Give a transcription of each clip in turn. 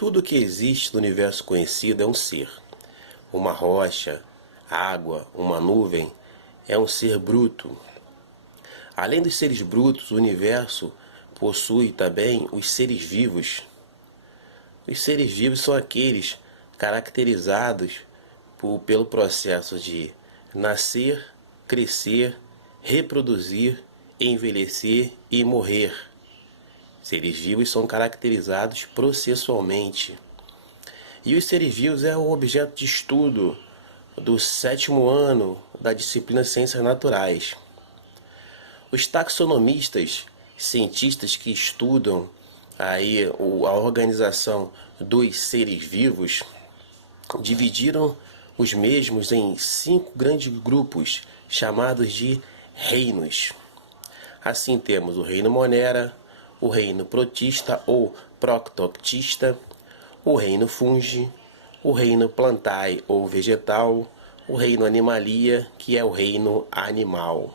Tudo que existe no universo conhecido é um ser. Uma rocha, água, uma nuvem é um ser bruto. Além dos seres brutos, o universo possui também os seres vivos. Os seres vivos são aqueles caracterizados pelo processo de nascer, crescer, reproduzir, envelhecer e morrer. Seres vivos são caracterizados processualmente. E os seres vivos é o objeto de estudo do 7º ano da disciplina Ciências Naturais. Os taxonomistas, cientistas que estudam aí a organização dos seres vivos, dividiram os mesmos em 5 grandes grupos, chamados de reinos. Assim temos o reino Monera, o reino protista ou proctoctista, o reino fungi, o reino plantae ou vegetal, o reino animalia, que é o reino animal.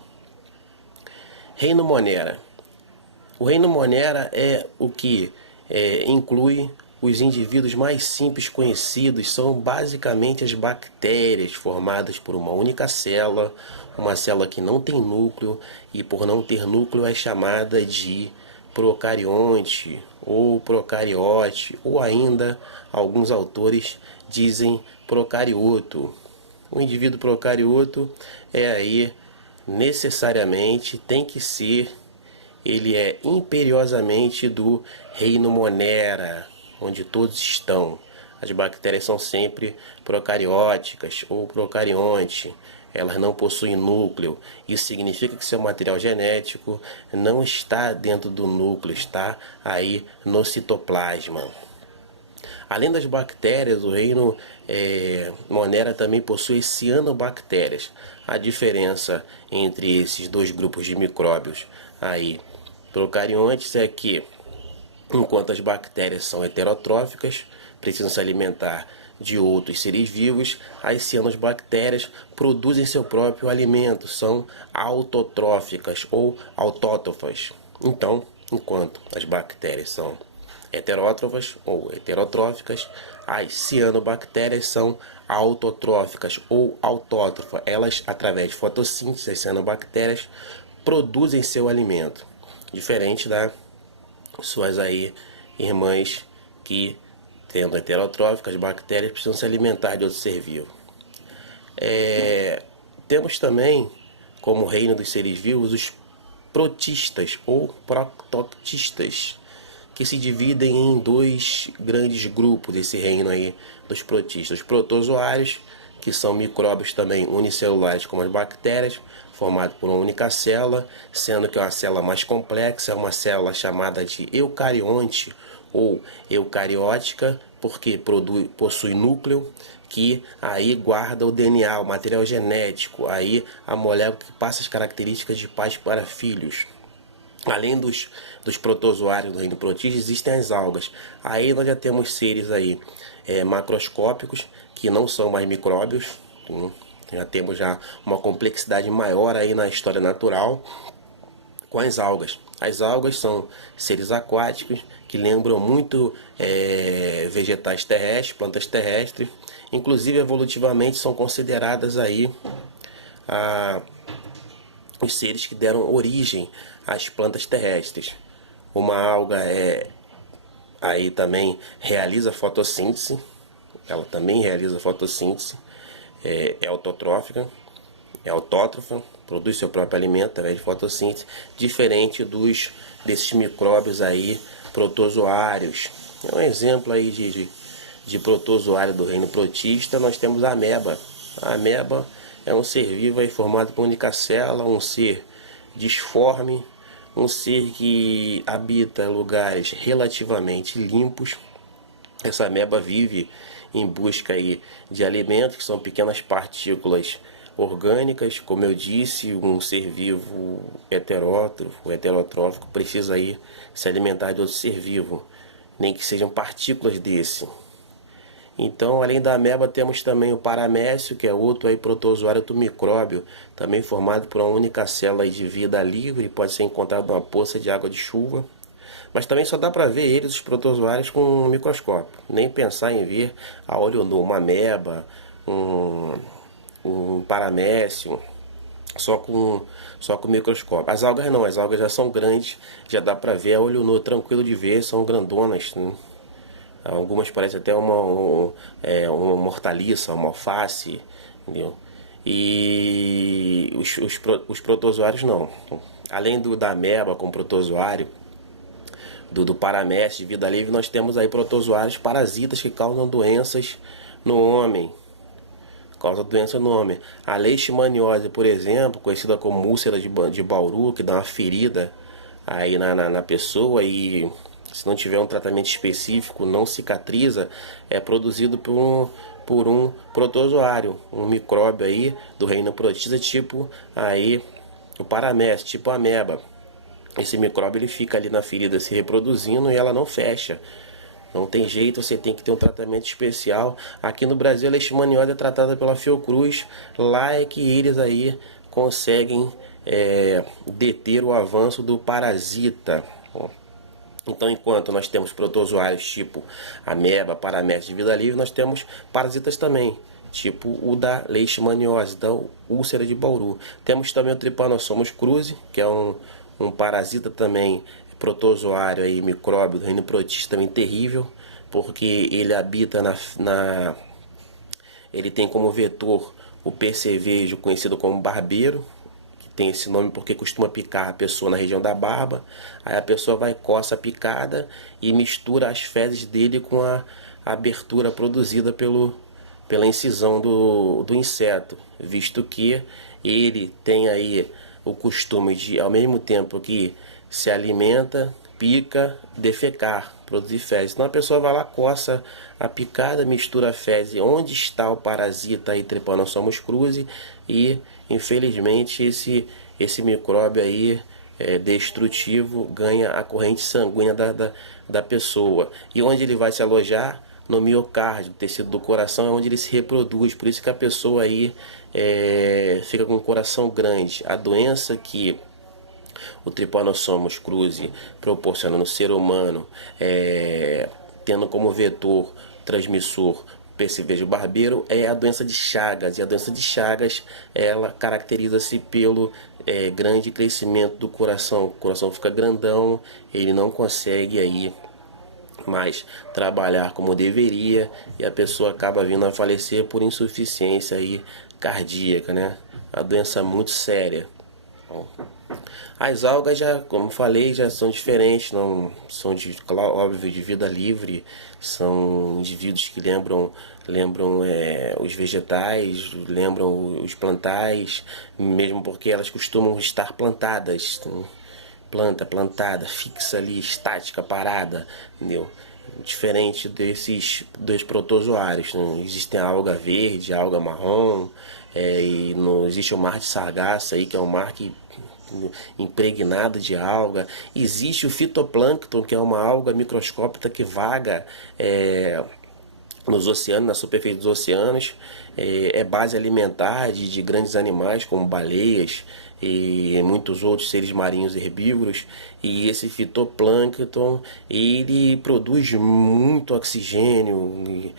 Reino Monera. O reino Monera é o que inclui os indivíduos mais simples conhecidos, são basicamente as bactérias formadas por uma única célula, uma célula que não tem núcleo, e por não ter núcleo é chamada de procarionte ou procariote, ou ainda alguns autores dizem procarioto. O indivíduo procarioto necessariamente tem que ser, ele é imperiosamente do reino Monera, onde todos estão. As bactérias são sempre procarióticas ou procarionte. Elas não possuem núcleo. Isso significa que seu material genético não está dentro do núcleo, está aí no citoplasma. Além das bactérias, o reino Monera também possui cianobactérias. A diferença entre esses dois grupos de micróbios aí procariontes é que, enquanto as bactérias são heterotróficas, precisam se alimentar de outros seres vivos, as cianobactérias produzem seu próprio alimento, são autotróficas ou autótrofas. Então, enquanto as bactérias são heterótrofas ou heterotróficas, as cianobactérias são autotróficas ou autótrofas. Elas, através de fotossíntese, as cianobactérias produzem seu alimento, diferente das suas irmãs que, tendo heterotróficas, as bactérias precisam se alimentar de outro ser vivo. Temos também, como reino dos seres vivos, os protistas ou proctoctistas, que se dividem em 2 grandes grupos desse reino aí dos protistas. Os protozoários, que são micróbios também unicelulares como as bactérias, formados por uma única célula, sendo que uma célula mais complexa é uma célula chamada de eucarionte ou eucariótica, porque possui núcleo que aí guarda o DNA, o material genético, aí a molécula que passa as características de pais para filhos. Além dos protozoários do reino protista, existem as algas. Aí nós já temos seres aí macroscópicos, que não são mais micróbios. Já temos uma complexidade maior aí na história natural com as algas. As algas são seres aquáticos que lembram muito vegetais terrestres, plantas terrestres. Inclusive, evolutivamente, são consideradas aí os seres que deram origem às plantas terrestres. Uma alga aí também realiza fotossíntese. Ela também realiza fotossíntese. É autotrófica, é autótrofa, produz seu próprio alimento através de fotossíntese, diferente desses micróbios aí protozoários. Um exemplo aí de protozoário do reino protista, nós temos a ameba. A ameba é um ser vivo aí formado por única célula, um ser disforme, um ser que habita lugares relativamente limpos. Essa ameba vive em busca aí de alimentos, que são pequenas partículas orgânicas. Como eu disse, um ser vivo heterotrófico precisa aí se alimentar de outro ser vivo, nem que sejam partículas desse. Então, além da ameba, temos também o paramécio, que é outro aí protozoário do micróbio, também formado por uma única célula de vida livre, pode ser encontrado numa poça de água de chuva. Mas também só dá para ver eles, os protozoários, com um microscópio. Nem pensar em ver a olho nu uma ameba, um paramécio, só com microscópio. As algas não, as algas já são grandes, já dá para ver a olho nu, tranquilo de ver, são grandonas, né? Algumas parecem até uma hortaliça, uma alface, entendeu? E os protozoários não. Além da ameba com protozoário, do paramécio de vida livre, nós temos aí protozoários parasitas que causam doenças no homem. Causa doença no homem. A leishmaniose, por exemplo, conhecida como úlcera de Bauru, que dá uma ferida aí na pessoa e se não tiver um tratamento específico, não cicatriza, é produzido por um protozoário, um micróbio aí do reino protista, tipo aí o paramécio, tipo a ameba. Esse micróbio ele fica ali na ferida se reproduzindo e ela não fecha. Não tem jeito, você tem que ter um tratamento especial. Aqui no Brasil a leishmaniose é tratada pela Fiocruz. Lá é que eles aí conseguem deter o avanço do parasita. Então, enquanto nós temos protozoários tipo ameba, paramécio de vida livre, nós temos parasitas também, tipo o da leishmaniose, da úlcera de Bauru. Temos também o Trypanosoma cruzi, que é um parasita também protozoário aí, micróbio do reino protista, também terrível, porque ele habita ele tem como vetor o percevejo, conhecido como barbeiro, que tem esse nome porque costuma picar a pessoa na região da barba. Aí a pessoa vai, coça a picada e mistura as fezes dele com a abertura produzida pela incisão do inseto, visto que ele tem aí o costume de, ao mesmo tempo que se alimenta, pica, defecar, produzir fezes. Então a pessoa vai lá, coça a picada, mistura a fezes onde está o parasita aí, Trypanosoma cruzi, e infelizmente esse micróbio aí destrutivo ganha a corrente sanguínea da pessoa. E onde ele vai se alojar? No miocárdio, tecido do coração, é onde ele se reproduz. Por isso que a pessoa aí fica com o coração grande. A doença que o Trypanosoma cruzi proporciona no ser humano, tendo como vetor transmissor o percevejo barbeiro, é a doença de Chagas. E a doença de Chagas, ela caracteriza-se pelo grande crescimento do coração. O coração fica grandão, ele não consegue aí mais trabalhar como deveria e a pessoa acaba vindo a falecer por insuficiência aí cardíaca, né? A doença muito séria. Bom, as algas já, como falei, já são diferentes, não são óbvio de vida livre, são indivíduos que lembram os vegetais, lembram os plantais, mesmo porque elas costumam estar plantadas. Plantada, fixa ali, estática, parada, entendeu? Diferente desses dois protozoários, né? Existe a alga verde, a alga marrom, e existe o mar de sargaço aí, que é um mar impregnado de alga. Existe o fitoplâncton, que é uma alga microscópica que vaga nos oceanos, na superfície dos oceanos, é base alimentar de grandes animais como baleias e muitos outros seres marinhos herbívoros. E esse fitoplâncton ele produz muito oxigênio.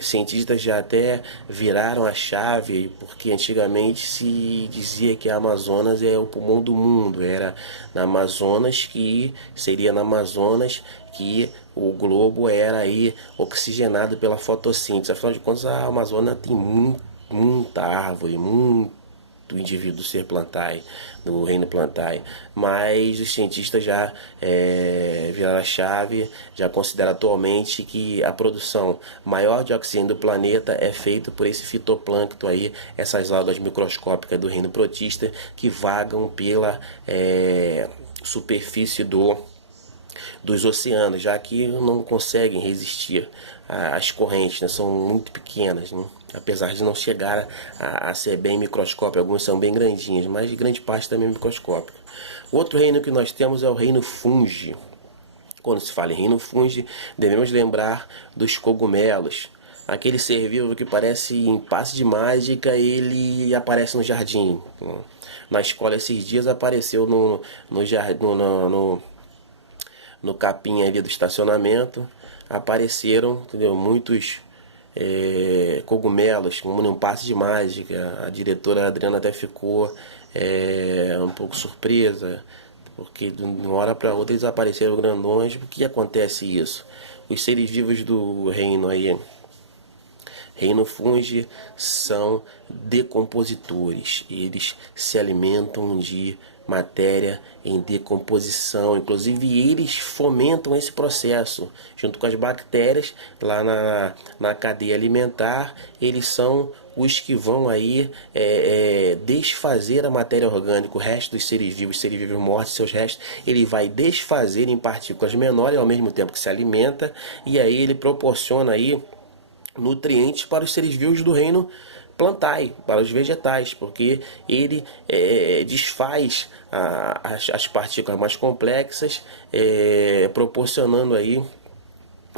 Cientistas já até viraram a chave, porque antigamente se dizia que a Amazonas é o pulmão do mundo, era na Amazonas seria na Amazonas que o globo era aí oxigenado pela fotossíntese. Afinal de contas, a Amazônia tem muita árvore, muito indivíduo do ser plantae, do reino plantae, mas os cientistas já viraram a chave, já consideram atualmente que a produção maior de oxigênio do planeta é feita por esse fitoplâncton aí, essas algas microscópicas do reino protista que vagam pela superfície dos oceanos, já que não conseguem resistir às correntes, né? São muito pequenas, né? Apesar de não chegar a ser bem microscópico, alguns são bem grandinhos, mas grande parte também é microscópico. Outro reino que nós temos é o reino fungi. Quando se fala em reino fungi, devemos lembrar dos cogumelos. Aquele ser vivo que parece em passe de mágica, ele aparece no jardim. Na escola esses dias apareceu no no capim ali do estacionamento, apareceram, entendeu? Muitos cogumelos, como num passe de mágica. A diretora Adriana até ficou um pouco surpresa, porque de uma hora para outra eles apareceram grandões. Por que acontece isso? Os seres vivos do reino aí, reino fungi, são decompositores. Eles se alimentam de matéria em decomposição. Inclusive, eles fomentam esse processo junto com as bactérias lá na cadeia alimentar. Eles são os que vão aí desfazer a matéria orgânica, o resto dos seres vivos mortos, seus restos, ele vai desfazer em partículas menores ao mesmo tempo que se alimenta, e aí ele proporciona aí nutrientes para os seres vivos do reino plantae, para os vegetais, porque ele desfaz as partículas mais complexas,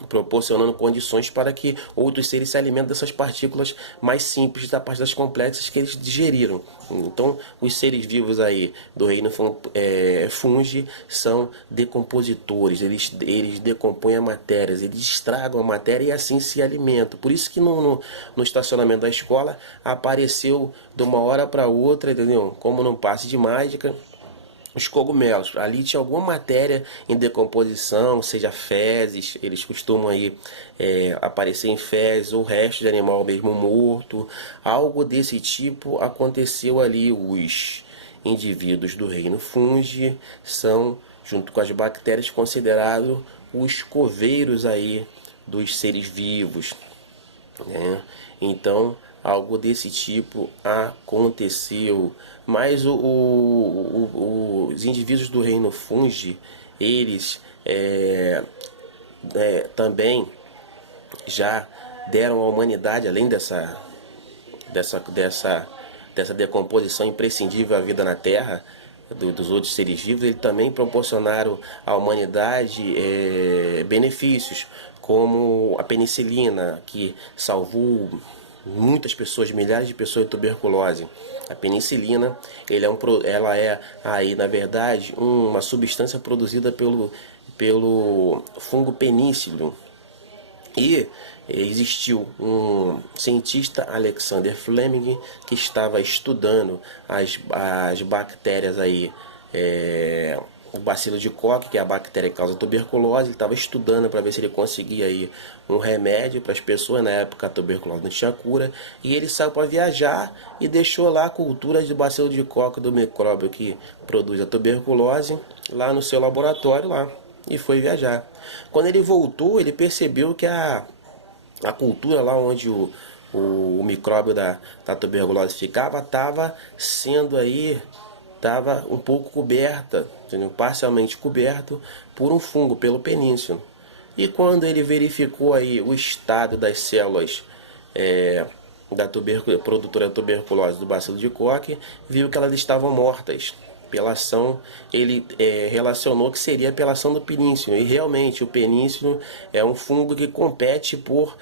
proporcionando condições para que outros seres se alimentem dessas partículas mais simples, da parte das complexas que eles digeriram. Então, os seres vivos aí do reino fungi são decompositores, eles decompõem a matéria, eles estragam a matéria e assim se alimentam. Por isso que no estacionamento da escola apareceu de uma hora para outra, entendeu? Como num passe de mágica, os cogumelos. Ali tinha alguma matéria em decomposição, seja fezes, eles costumam aí aparecer em fezes, ou resto de animal mesmo morto, algo desse tipo aconteceu ali. Os indivíduos do reino fungi são, junto com as bactérias, considerados os coveiros aí dos seres vivos, né? Então, algo desse tipo aconteceu. Mas os indivíduos do reino fungi, eles também já deram à humanidade, além dessa decomposição imprescindível à vida na Terra, dos outros seres vivos, eles também proporcionaram à humanidade benefícios, como a penicilina, que salvou muitas pessoas, milhares de pessoas de tuberculose. A penicilina, ela é aí, na verdade, uma substância produzida pelo fungo penicillium. E existiu um cientista, Alexander Fleming, que estava estudando as bactérias aí, o bacilo de Koch, que é a bactéria que causa tuberculose. Ele estava estudando para ver se ele conseguia aí um remédio para as pessoas. Na época a tuberculose não tinha cura, e ele saiu para viajar e deixou lá a cultura de bacilo de Koch, do micróbio que produz a tuberculose, lá no seu laboratório lá, e foi viajar. Quando ele voltou, ele percebeu que a cultura lá onde o micróbio da tuberculose ficava estava sendo aí, estava um pouco coberta, entendeu? Parcialmente coberto por um fungo, pelo penicillium. E quando ele verificou aí o estado das células produtora da tuberculose do bacilo de Koch, viu que elas estavam mortas. Pela ação, ele relacionou que seria pela ação do penicillium. E realmente o penicillium é um fungo que compete por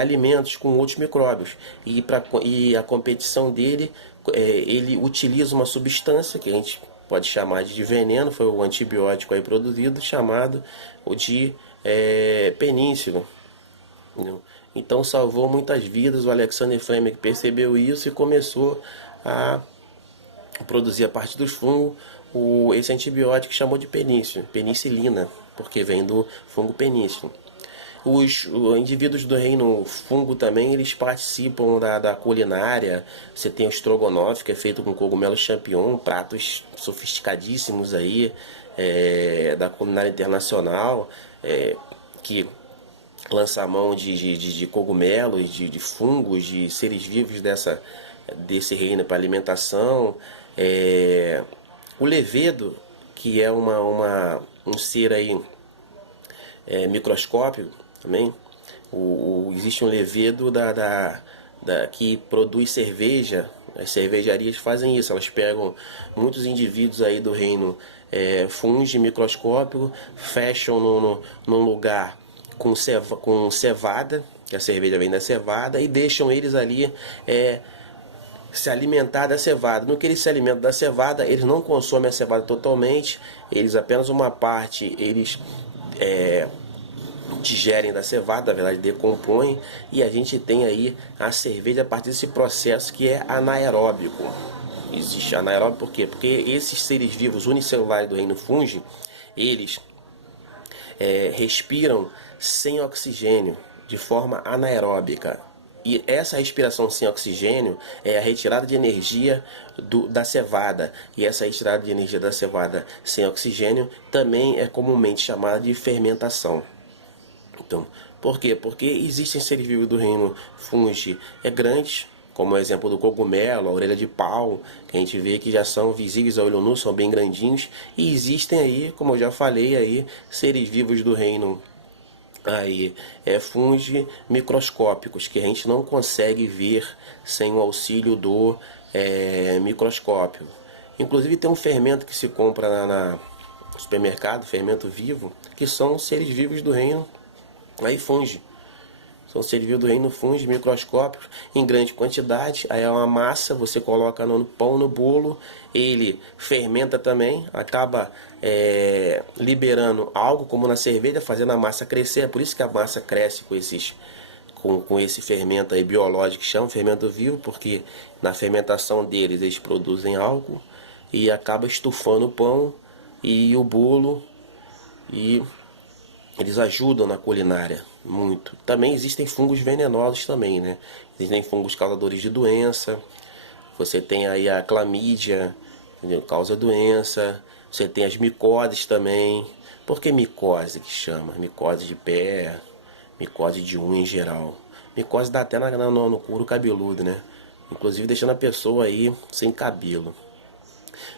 alimentos com outros micróbios. E a competição dele, ele utiliza uma substância que a gente pode chamar de veneno, foi o antibiótico aí produzido, chamado de penicillium. Então salvou muitas vidas. O Alexander Fleming percebeu isso e começou a produzir a partir dos fungos esse antibiótico que chamou de penicilina, porque vem do fungo penicillium. Os indivíduos do reino fungo também, eles participam da culinária. Você tem o estrogonofe, que é feito com cogumelo champignon, pratos sofisticadíssimos aí, da culinária internacional, que lança a mão de cogumelos, de fungos, de seres vivos desse reino para alimentação. O levedo, que é um ser aí microscópico também. Existe um levedo que produz cerveja. As cervejarias fazem isso, elas pegam muitos indivíduos aí do reino fungi microscópico, fecham num lugar com cevada, que a cerveja vem da cevada, e deixam eles ali se alimentar da cevada. No que eles se alimentam da cevada, eles não consomem a cevada totalmente, eles apenas uma parte, eles digerem da cevada, na verdade decompõem, e a gente tem aí a cerveja a partir desse processo que é anaeróbico. Existe anaeróbico por quê? Porque esses seres vivos unicelulares do reino fungi, eles respiram sem oxigênio, de forma anaeróbica. E essa respiração sem oxigênio é a retirada de energia da cevada. E essa retirada de energia da cevada sem oxigênio também é comumente chamada de fermentação. Então, por quê? Porque existem seres vivos do reino fungi grandes, como o exemplo do cogumelo, a orelha de pau, que a gente vê que já são visíveis ao olho nu, são bem grandinhos. E existem aí, como eu já falei, aí, seres vivos do reino aí fungi microscópicos que a gente não consegue ver sem o auxílio do microscópio. Inclusive tem um fermento que se compra no supermercado, fermento vivo, que são seres vivos do reino aí fungi. São seres vivos do reino fungi microscópicos em grande quantidade. Aí é uma massa, você coloca no pão, no bolo, ele fermenta também, acaba liberando algo como na cerveja, fazendo a massa crescer. É por isso que a massa cresce com esse fermento aí biológico que chama fermento vivo, porque na fermentação deles eles produzem álcool e acaba estufando o pão e o bolo, e eles ajudam na culinária muito. Também existem fungos venenosos também, né? Existem fungos causadores de doença. Você tem aí a clamídia, entendeu? Causa doença. Você tem as micoses também. Por que micose que chama? Micose de pé, micose de unha em geral. Micose dá até no couro cabeludo, né? Inclusive deixando a pessoa aí sem cabelo.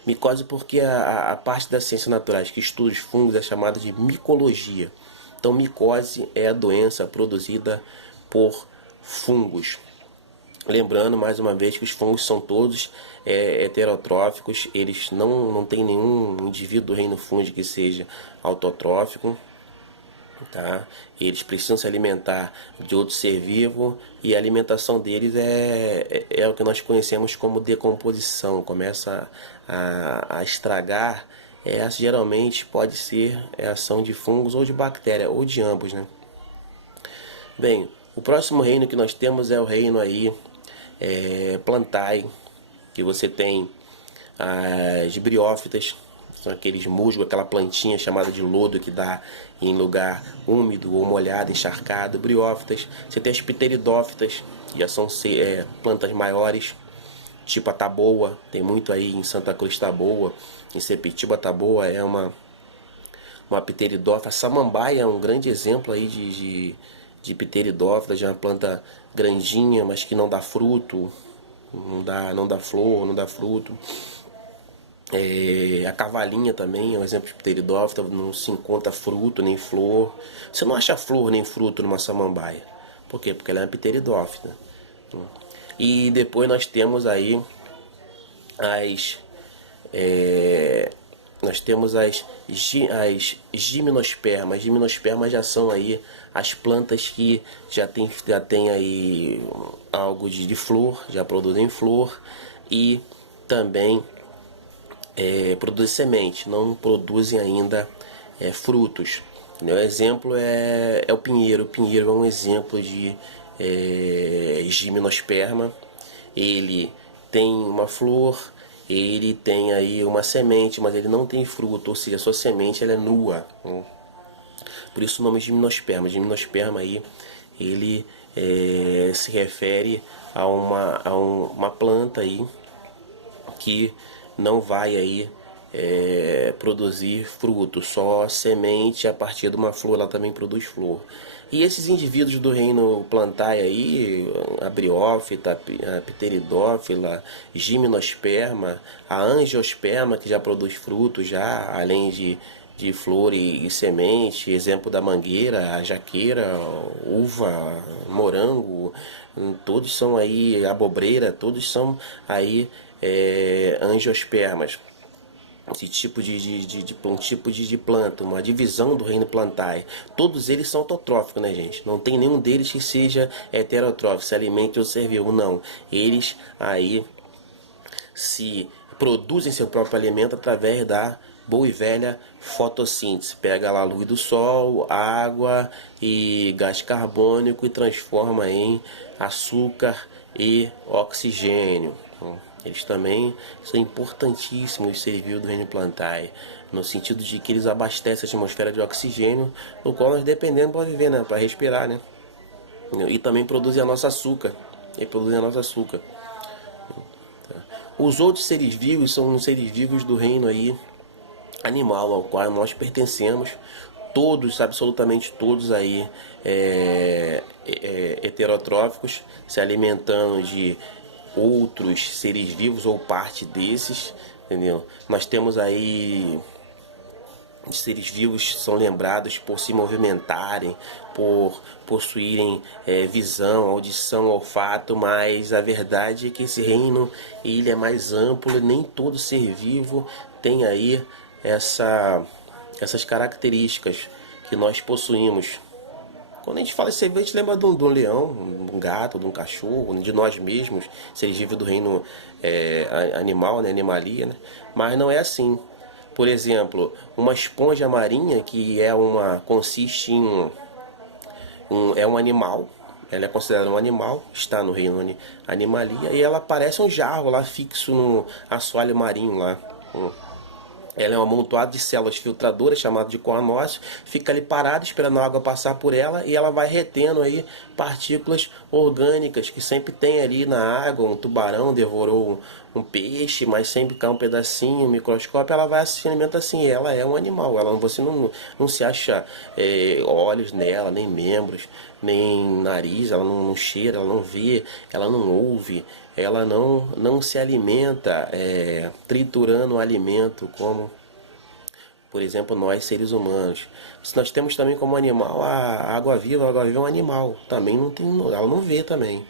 Micose porque a parte das ciências naturais que estuda os fungos é chamada de micologia. Então, micose é a doença produzida por fungos. Lembrando, mais uma vez, que os fungos são todos heterotróficos. Eles não tem nenhum indivíduo do reino fungi que seja autotrófico. Tá? Eles precisam se alimentar de outro ser vivo, e a alimentação deles é o que nós conhecemos como decomposição. Começa a estragar. Geralmente pode ser ação de fungos ou de bactéria, ou de ambos, né? Bem, o próximo reino que nós temos é o reino aí Plantae, que você tem as briófitas, são aqueles musgos, aquela plantinha chamada de lodo que dá em lugar úmido ou molhado, encharcado, briófitas. Você tem as pteridófitas, que já são plantas maiores, tipo a taboa, tem muito aí em Santa Cruz taboa, em Sepetiba taboa é uma pteridófita. A samambaia é um grande exemplo aí de pteridófita, de uma planta grandinha, mas que não dá fruto, não dá flor, não dá fruto. A cavalinha também é um exemplo de pteridófita, não se encontra fruto nem flor. Você não acha flor nem fruto numa samambaia. Por quê? Porque ela é uma pteridófita. E depois nós temos aí as gimnospermas. As gimnospermas já são aí as plantas que já tem aí algo de flor, já produzem flor, e também produzem semente, não produzem ainda frutos. O exemplo é o pinheiro. O pinheiro é um exemplo de gimnosperma. Ele tem uma flor, ele tem aí uma semente, mas ele não tem fruto, ou seja, a sua semente ela é nua. Por isso o nome gimnosperma. Gimnosperma aí, ele se refere a uma planta aí que não vai aí produzir fruto, só semente. A partir de uma flor ela também produz flor. E esses indivíduos do reino Plantae aí, a briófita, a pteridófila, gimnosperma, a angiosperma, que já produz fruto já, além de flor e semente, exemplo da mangueira, a jaqueira, uva, morango, todos são aí, abobreira, todos são aí angiospermas. Esse tipo de planta, uma divisão do reino Plantae. Todos eles são autotróficos, né, gente? Não tem nenhum deles que seja heterotrófico, se alimente ou ser vivo, não. Eles aí se produzem seu próprio alimento através da boa e velha fotossíntese. Pega lá a luz do sol, água e gás carbônico e transforma em açúcar e oxigênio. Eles também são importantíssimos, os seres vivos do reino plantae, no sentido de que eles abastecem a atmosfera de oxigênio, no qual nós dependemos para viver, né? Para respirar, né? E também produzem a nossa açúcar. Os outros seres vivos são os seres vivos do reino aí animal, ao qual nós pertencemos, todos, absolutamente todos aí, heterotróficos, se alimentando de outros seres vivos ou parte desses, entendeu? Nós temos aí os seres vivos são lembrados por se movimentarem, por possuírem visão, audição, olfato, mas a verdade é que esse reino ele é mais amplo, nem todo ser vivo tem aí essas características que nós possuímos. Quando a gente fala em ser vivo, a gente lembra de um leão, de um gato, de um cachorro, de nós mesmos, seres vivos do reino animal, né, animalia, né? Mas não é assim. Por exemplo, uma esponja marinha, que consiste em um animal, ela é considerada um animal, está no reino animalia, e ela parece um jarro lá fixo no assoalho marinho lá. Ela é um amontoado de células filtradoras, chamado de coanócito, fica ali parada esperando a água passar por ela e ela vai retendo aí partículas orgânicas que sempre tem ali na água. Um tubarão devorou um peixe, mas sempre cai um pedacinho, um microscópio, ela vai se alimenta assim. Ela é um animal, você não se acha olhos nela, nem membros, nem nariz, ela não cheira, ela não vê, ela não ouve, ela não se alimenta triturando o alimento como, por exemplo, nós seres humanos. Nós temos também como animal a água-viva. A água-viva é um animal, também ela não vê também.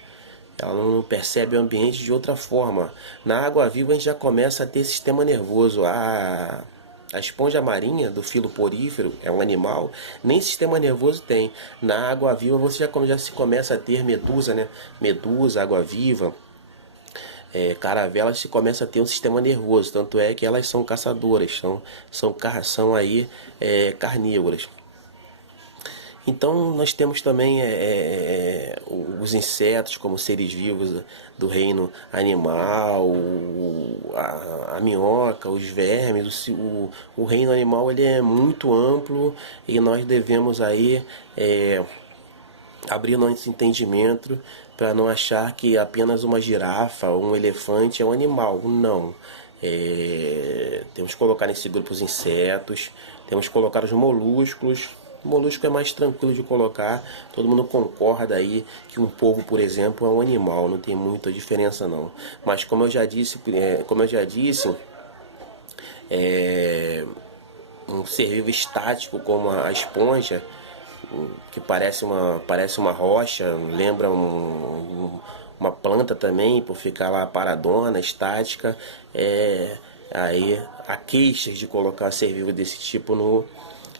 Ela não percebe o ambiente de outra forma. Na água-viva a gente já começa a ter sistema nervoso. A esponja marinha do filo porífero é um animal, nem sistema nervoso tem. Na água-viva você já se começa a ter medusa, né? Medusa, água-viva. Caravelas se começa a ter um sistema nervoso, tanto é que elas são caçadoras, são aí carnívoras. Então nós temos também os insetos como seres vivos do reino animal, a minhoca, os vermes. O reino animal ele é muito amplo e nós devemos aí abrir nosso entendimento para não achar que apenas uma girafa ou um elefante é um animal. Não. Temos que colocar nesse grupo os insetos, temos que colocar os moluscos. O molusco é mais tranquilo de colocar, todo mundo concorda aí que um polvo, por exemplo, é um animal, não tem muita diferença não. Mas como eu já disse, um ser vivo estático como a esponja, que parece uma rocha, lembra uma planta também, por ficar lá paradona, estática. Aí há queixas de colocar ser vivo desse tipo no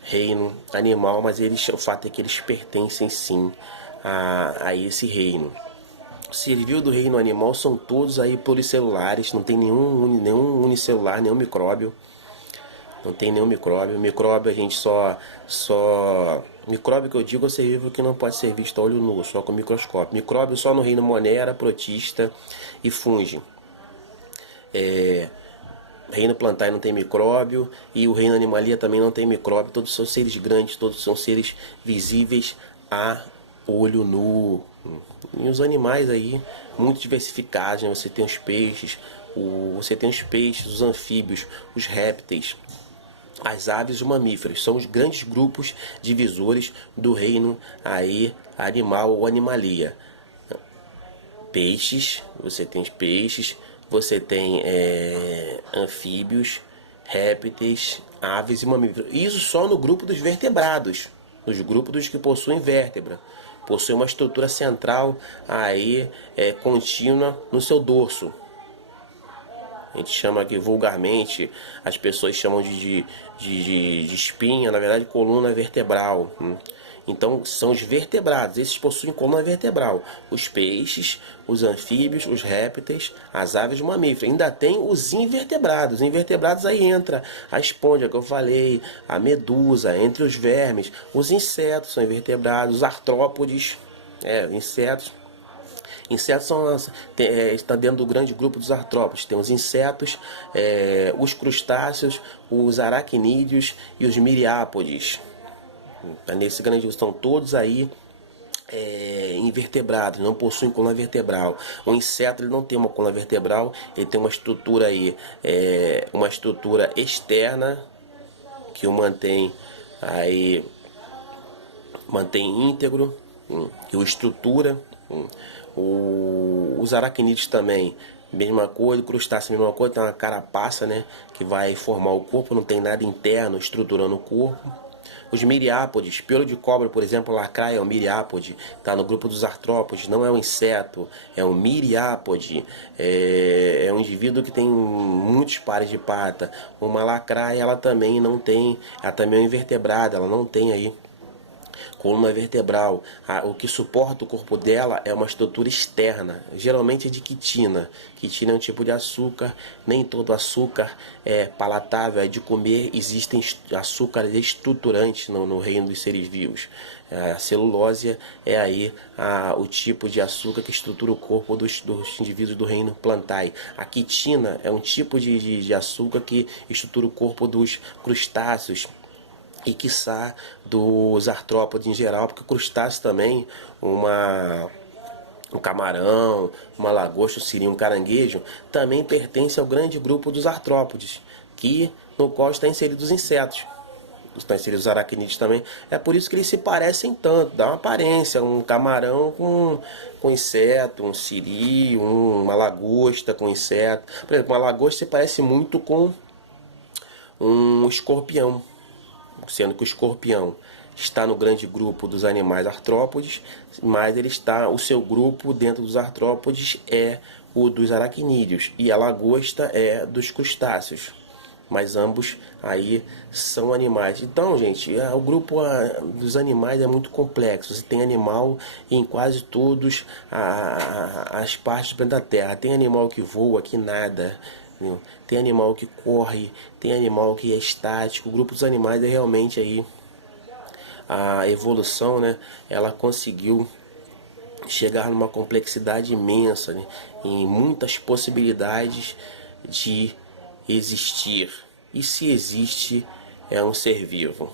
reino animal, mas o fato é que eles pertencem sim a esse reino. Os seres vivos do reino animal são todos aí policelulares, não tem nenhum unicelular, nenhum micróbio. Não tem nenhum micróbio. Micróbio a gente micróbio que eu digo é ser vivo que não pode ser visto a olho nu, só com microscópio. Micróbio só no reino Monera, protista e fungi. Reino plantae não tem micróbio e o reino animalia também não tem micróbio. Todos são seres grandes, todos são seres visíveis a olho nu. E os animais aí muito diversificados, né? Você tem os peixes, os anfíbios, os répteis, as aves e os mamíferos. São os grandes grupos divisores do reino aí animal ou animalia. Peixes, você tem os peixes, você tem anfíbios, répteis, aves e mamíferos. Isso só no grupo dos vertebrados, nos grupos dos que possuem vértebra. Possui uma estrutura central aí contínua no seu dorso. A gente chama aqui vulgarmente, as pessoas chamam de espinha, na verdade coluna vertebral. Então são os vertebrados, esses possuem coluna vertebral. Os peixes, os anfíbios, os répteis, as aves e os mamíferos. Ainda tem os invertebrados. Os invertebrados aí entra a esponja que eu falei, a medusa, entre os vermes. Os insetos são invertebrados, os artrópodes, insetos. Insetos está dentro do grande grupo dos artrópodes. Tem os insetos, os crustáceos, os aracnídeos e os miriápodes. Nesse grande grupo estão todos aí invertebrados, não possuem coluna vertebral. O inseto ele não tem uma coluna vertebral, ele tem uma estrutura aí, uma estrutura externa que o mantém íntegro, que o estrutura. Os aracnídeos também, mesma coisa, crustáceo, mesma coisa, tem uma carapaça, né, que vai formar o corpo, não tem nada interno estruturando o corpo. Os miriápodes, pelo de cobra, por exemplo, lacraia é um miriápode, está no grupo dos artrópodes, não é um inseto, é um miriápode, é um indivíduo que tem muitos pares de pata. Uma lacraia, ela também não tem, ela também é invertebrada, ela não tem aí coluna vertebral. O que suporta o corpo dela é uma estrutura externa, geralmente é de quitina. Quitina é um tipo de açúcar, nem todo açúcar é palatável, é de comer. Existem açúcares estruturantes no reino dos seres vivos. A celulose é aí o tipo de açúcar que estrutura o corpo dos indivíduos do reino plantae. A quitina é um tipo de açúcar que estrutura o corpo dos crustáceos e quiçá dos artrópodes em geral, porque o crustáceo também, um camarão, uma lagosta, um siri, um caranguejo, também pertence ao grande grupo dos artrópodes, no qual está inseridos os insetos. Estão inseridos os aracnídeos também. É por isso que eles se parecem tanto, dá uma aparência, um camarão com inseto, um siri, uma lagosta com inseto. Por exemplo, uma lagosta se parece muito com um escorpião, sendo que o escorpião está no grande grupo dos animais artrópodes, mas o seu grupo dentro dos artrópodes é o dos aracnídeos e a lagosta é dos crustáceos, mas ambos aí são animais. Então, gente, o grupo dos animais é muito complexo. Você tem animal em quase todas as partes do planeta Terra. Tem animal que voa, que nada. Tem animal que corre, tem animal que é estático. O grupo dos animais é realmente aí a evolução, né? Ela conseguiu chegar numa complexidade imensa, né? Em muitas possibilidades de existir. E se existe, é um ser vivo.